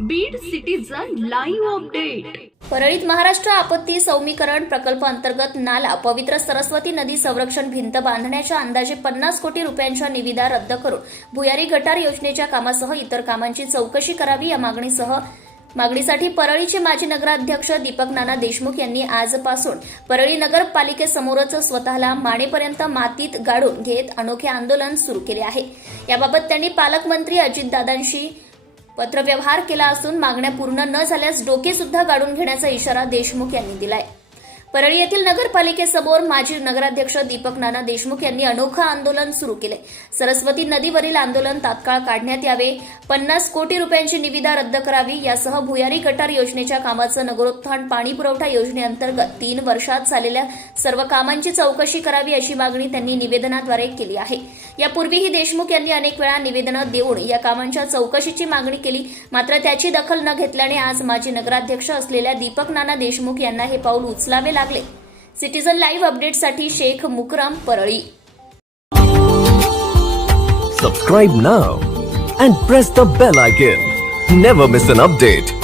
Beed citizen live update परळीत महाराष्ट्र आपत्ती सौमीकरण प्रकल्प अंतर्गत नाला पवित्र सरस्वती नदी संरक्षण भिंत बांधण्याच्या अंदाजे पन्नास कोटी रुपयांच्या निविदा रद्द करून भुयारी गटार योजनेच्या कामासह इतर कामांची चौकशी करावी या मागणीसह मागणीसाठी परळीचे माजी नगराध्यक्ष दीपक नाना देशमुख यांनी आजपासून परळी नगरपालिकेसमोरच स्वतःला मानेपर्यंत मातीत गाडून घेत अनोखे आंदोलन सुरू केले आहे. याबाबत त्यांनी पालकमंत्री अजितदादांशी पत्रव्यवहार केला असून मागण्या पूर्ण न झाल्यास डोके सुद्धा काढून घेण्याचा इशारा देशमुख यांनी दिलाय. परळी येथील नगरपालिकेसमोर माजी नगराध्यक्ष दीपक नाना देशमुख यांनी अनोखं आंदोलन सुरू केले. सरस्वती नदीवरील आंदोलन तात्काळ काढण्यात यावे. पन्नास कोटी रुपयांची निविदा रद्द करावी. यासह भुयारी गटार योजनेच्या कामाचं नगरोत्थान पाणी पुरवठा योजनेअंतर्गत तीन वर्षात झालेल्या सर्व कामांची चौकशी करावी अशी मागणी त्यांनी निवेदनाद्वारे केली आहे. यापूर्वीही देशमुख यांनी अनेक वेळा निवेदनं देऊन या कामांच्या चौकशीची मागणी केली. मात्र त्याची दखल न घेतल्याने आज माजी नगराध्यक्ष असलेल्या दीपक नाना देशमुख यांना हे पाऊल उचलावे लागले सिटीझन लाईव्ह अपडेटसाठी शेख मुकरम Parli Subscribe now and press the bell icon. Never miss an update.